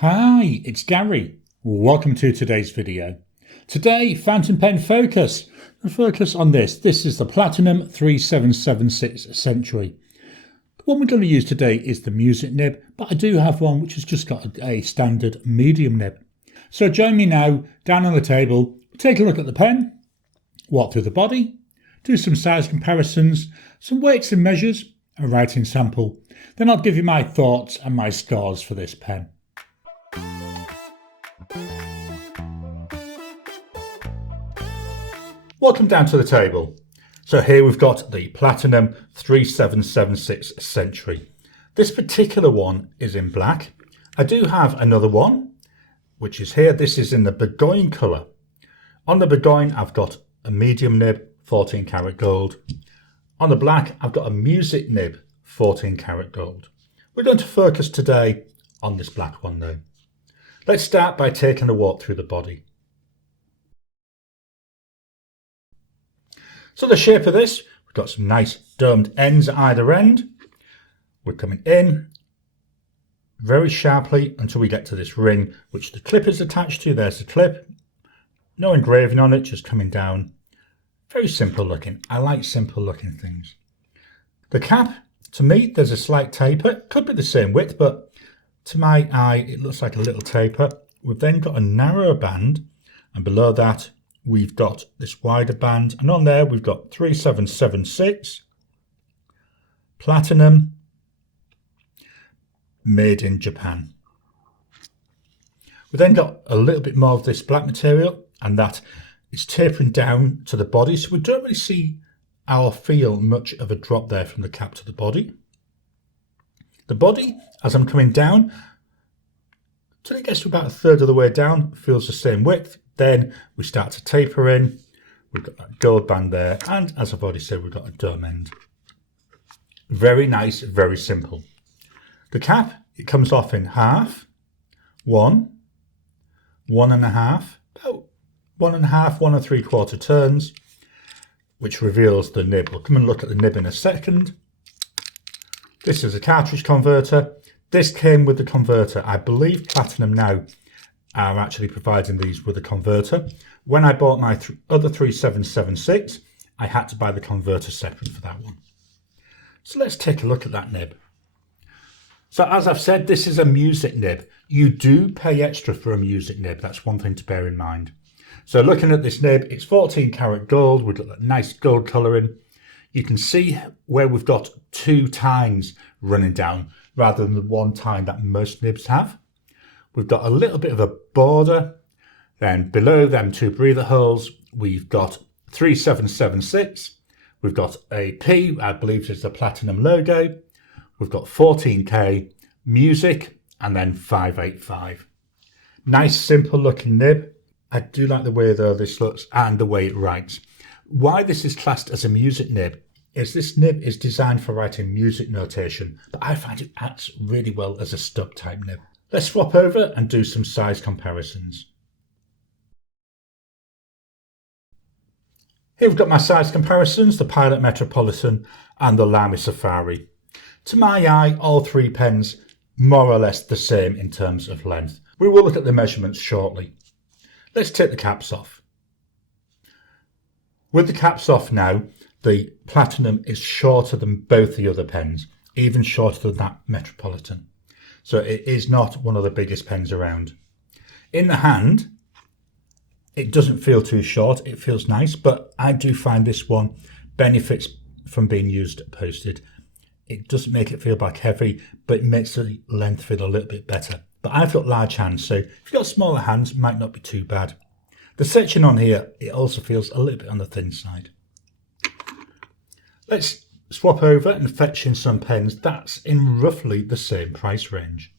Hi, it's Gary. Welcome to today's video. Today, fountain pen focus. And focus on this. This is the Platinum 3776 Century. The one we're going to use today is the music nib, but I do have one which has just got a standard medium nib. So join me now down on the table, take a look at the pen, walk through the body, do some size comparisons, some weights and measures, a writing sample. Then I'll give you my thoughts and my scores for this pen. Welcome down to the table. So here we've got the Platinum 3776 Century. This particular one is in black. I do have another one, which is here. This is in the Burgoyne colour. On the Burgoyne, I've got a medium nib, 14 karat gold. On the black, I've got a music nib, 14 karat gold. We're going to focus today on this black one though. Let's start by taking a walk through the body. So the shape of this, we've got some nice domed ends at either end. We're coming in very sharply until we get to this ring, which the clip is attached to. There's the clip. No engraving on it, just coming down. Very simple looking. I like simple looking things. The cap, to me, there's a slight taper. Could be the same width, but to my eye, it looks like a little taper. We've then got a narrower band, and below that, we've got this wider band, and on there we've got 3776 Platinum, made in Japan. We've then got a little bit more of this black material, and that is tapering down to the body, so we don't really see or feel much of a drop there from the cap to the body. The body, as I'm coming down, till it gets to about a third of the way down, feels the same width. Then we start to taper in. We've got that gold band there, and as I've already said, we've got a dome end. Very nice, very simple. The cap, it comes off in half, one and a half, about 1.5, 1 3/4 turns, which reveals the nib. We'll come and look at the nib in a second. This is a cartridge converter. This came with the converter. I believe Platinum now are actually providing these with a converter. When I bought my other 3776, I had to buy the converter separate for that one. So let's take a look at that nib. So as I've said, this is a music nib. You do pay extra for a music nib. That's one thing to bear in mind. So looking at this nib, it's 14 karat gold. We've got that nice gold colouring. You can see where we've got two tines running down rather than the one tine that most nibs have. We've got a little bit of a border. Then below them two breather holes, we've got 3776. We've got a P, I believe is the Platinum logo. We've got 14K, music, and then 585. Nice, simple looking nib. I do like the way though this looks and the way it writes. Why this is classed as a music nib is this nib is designed for writing music notation, but I find it acts really well as a stub type nib. Let's swap over and do some size comparisons. Here we've got my size comparisons, the Pilot Metropolitan and the Lamy Safari. To my eye, all three pens more or less the same in terms of length. We will look at the measurements shortly. Let's take the caps off. With the caps off now, the Platinum is shorter than both the other pens, even shorter than that Metropolitan. So it is not one of the biggest pens around. In the hand, it doesn't feel too short. It feels nice, but I do find this one benefits from being used posted. It doesn't make it feel like heavy, but it makes the length feel a little bit better. But I've got large hands, so if you've got smaller hands, it might not be too bad. The section on here, it also feels a little bit on the thin side. Let's swap over and fetch in some pens that's in roughly the same price range.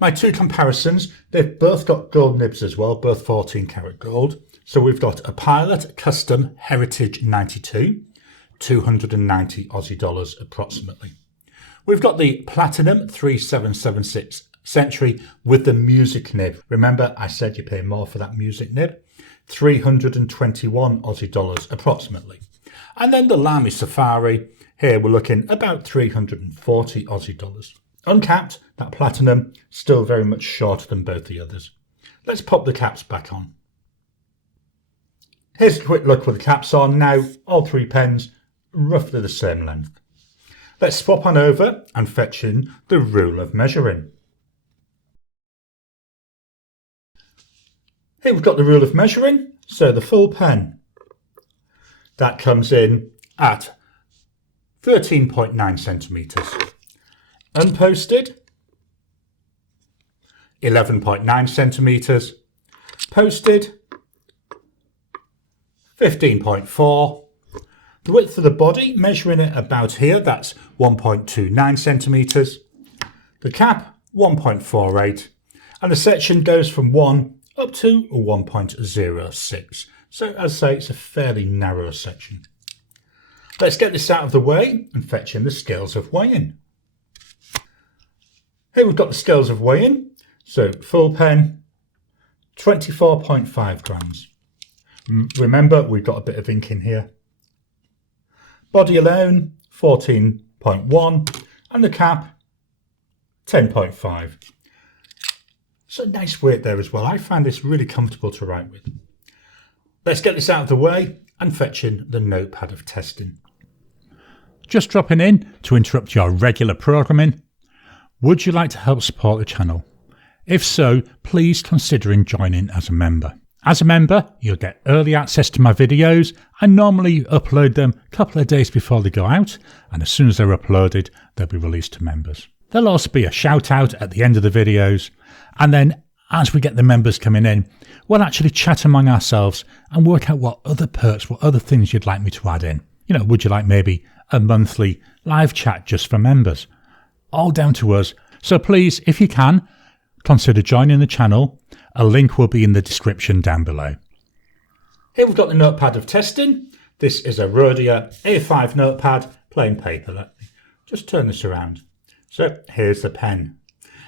My two comparisons, they've both got gold nibs as well, both 14 karat gold. So we've got a Pilot Custom Heritage 92, 290 Aussie dollars approximately. We've got the Platinum 3776 Century with the music nib. Remember, I said you pay more for that music nib. 321 Aussie dollars approximately. And then the Lamy Safari, here we're looking about 340 Aussie dollars. Uncapped, that platinum, still very much shorter than both the others. Let's pop the caps back on. Here's a quick look with the caps on. Now, all three pens, roughly the same length. Let's swap on over and fetch in the rule of measuring. Here we've got the rule of measuring, so the full pen. That comes in at 13.9 centimetres. Unposted, 11.9 centimetres. Posted, 15.4. The width of the body, measuring it about here, that's 1.29 centimetres. The cap, 1.48. And the section goes from 1 up to 1.06. So as I say, it's a fairly narrow section. Let's get this out of the way and fetch in the scales of weighing. Here we've got the scales of weighing. So full pen, 24.5 grams. Remember, we've got a bit of ink in here. Body alone, 14.1. And the cap, 10.5. So nice weight there as well. I find this really comfortable to write with. Let's get this out of the way and fetch in the notepad of testing. Just dropping in to interrupt your regular programming. Would you like to help support the channel? If so, please consider joining as a member. As a member, you'll get early access to my videos. I normally upload them a couple of days before they go out, and as soon as they're uploaded, they'll be released to members. There'll also be a shout out at the end of the videos, and then as we get the members coming in, we'll actually chat among ourselves and work out what other perks, what other things you'd like me to add in. You know, would you like maybe a monthly live chat just for members? All down to us. So please, if you can, consider joining the channel. A link will be in the description down below. Here we've got the notepad of testing. This is a Rhodia A5 notepad, plain paper. Let me just turn this around. So here's the pen.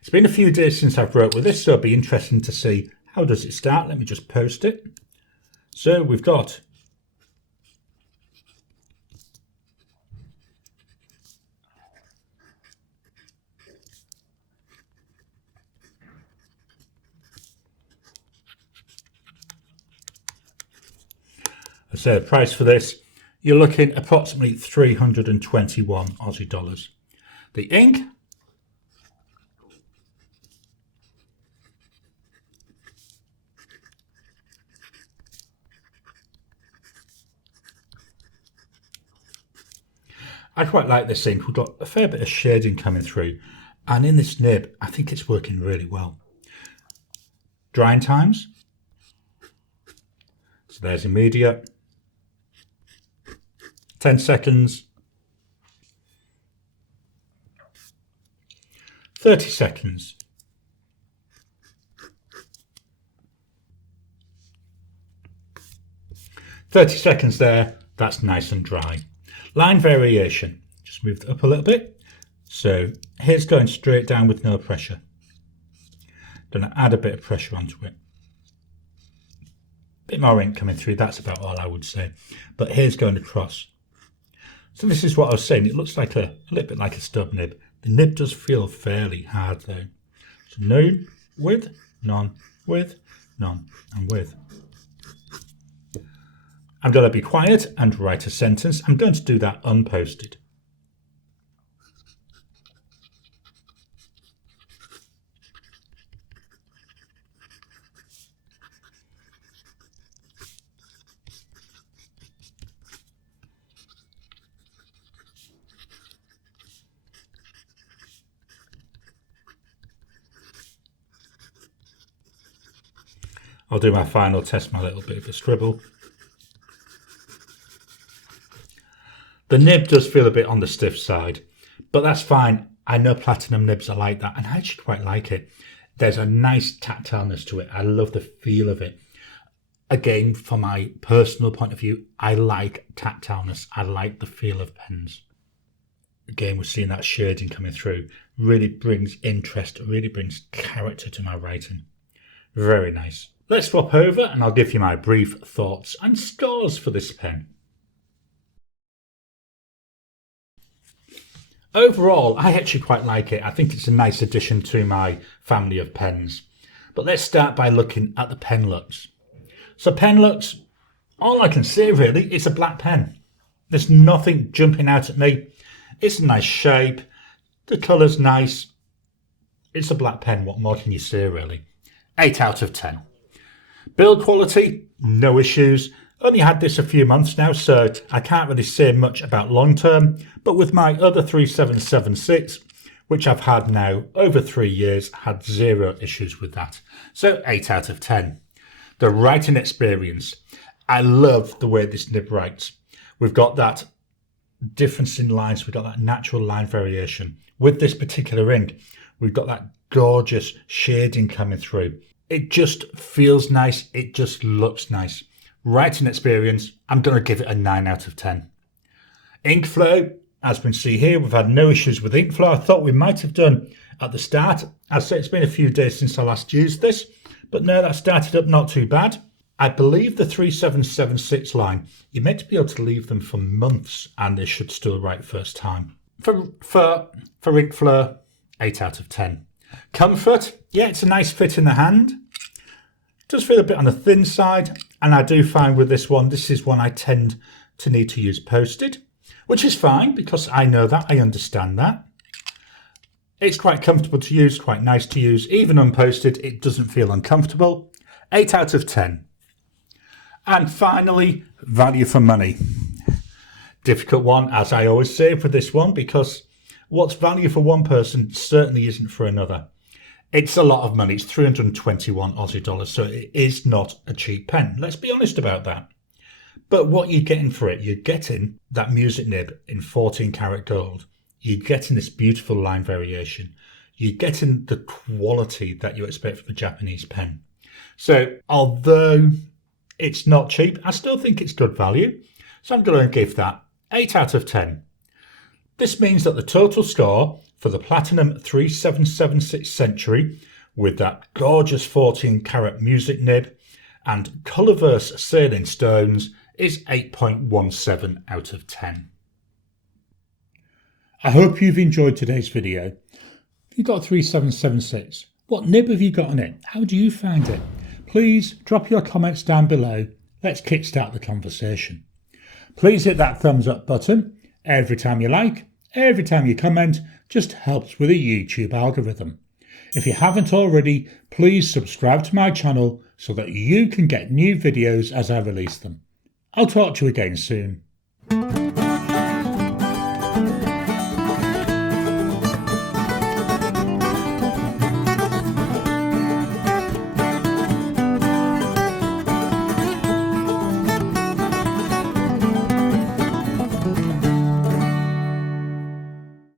It's been a few days since I've wrote with this, so it'll be interesting to see how does it start. Let me just post it. So we've got so the price for this, you're looking approximately 321 Aussie dollars. The ink, I quite like this ink. We've got a fair bit of shading coming through, and in this nib, I think it's working really well. Drying times, so there's immediate, 10 seconds, 30 seconds, 30 seconds there, that's nice and dry. Line variation, just move it up a little bit. So here's going straight down with no pressure. Going to add a bit of pressure onto it. Bit more ink coming through, that's about all I would say. But here's going across. So this is what I was saying, it looks like a little bit like a stub nib. The nib does feel fairly hard though. So none, with, none, with, none, and with. I'm going to be quiet and write a sentence. I'm going to do that unposted. I'll do my final test, my little bit of a scribble. The nib does feel a bit on the stiff side, but that's fine. I know platinum nibs are like that, and I actually quite like it. There's a nice tactileness to it. I love the feel of it. Again, from my personal point of view, I like tactileness. I like the feel of pens. Again, we're seeing that shading coming through. Really brings interest, really brings character to my writing. Very nice. Let's swap over and I'll give you my brief thoughts and scores for this pen. Overall, I actually quite like it. I think it's a nice addition to my family of pens. But let's start by looking at the pen looks. So pen looks, all I can say really, it's a black pen. There's nothing jumping out at me. It's a nice shape. The colour's nice. It's a black pen. What more can you say really? 8 out of 10. Build quality, no issues. Only had this a few months now, so I can't really say much about long term. But with my other 3776, which I've had now over 3 years, had 0 issues with that. So 8 out of 10. The writing experience. I love the way this nib writes. We've got that difference in lines. We've got that natural line variation. With this particular ink, we've got that gorgeous shading coming through. It just feels nice. It just looks nice. Writing experience, I'm going to give it a 9 out of 10. Ink flow, as we can see here, we've had no issues with ink flow. I thought we might have done at the start. As I say, it's been a few days since I last used this, but no, that started up not too bad. I believe the 3776 line, you're meant to be able to leave them for months and they should still write first time. For ink flow, 8 out of 10. Comfort, yeah, it's a nice fit in the hand. Does feel a bit on the thin side, and I do find with this one, this is one I tend to need to use posted, which is fine because I know that, I understand that. It's quite comfortable to use, quite nice to use. Even unposted, it doesn't feel uncomfortable. 8 out of 10. And finally, value for money. Difficult one, as I always say for this one, because what's value for one person certainly isn't for another. It's a lot of money. It's 321 Aussie dollars, so it is not a cheap pen. Let's be honest about that. But what you're getting for it, you're getting that music nib in 14 karat gold. You're getting this beautiful line variation. You're getting the quality that you expect from a Japanese pen. So although it's not cheap, I still think it's good value. So I'm going to give that 8 out of 10. This means that the total score for the Platinum 3776 Century with that gorgeous 14 karat music nib and Colorverse Sailing Stones is 8.17 out of 10. I hope you've enjoyed today's video. If you've got a 3776, what nib have you got on it? How do you find it? Please drop your comments down below. Let's kickstart the conversation. Please hit that thumbs up button. Every time you like, every time you comment, just helps with the YouTube algorithm. If you haven't already, please subscribe to my channel so that you can get new videos as I release them. I'll talk to you again soon.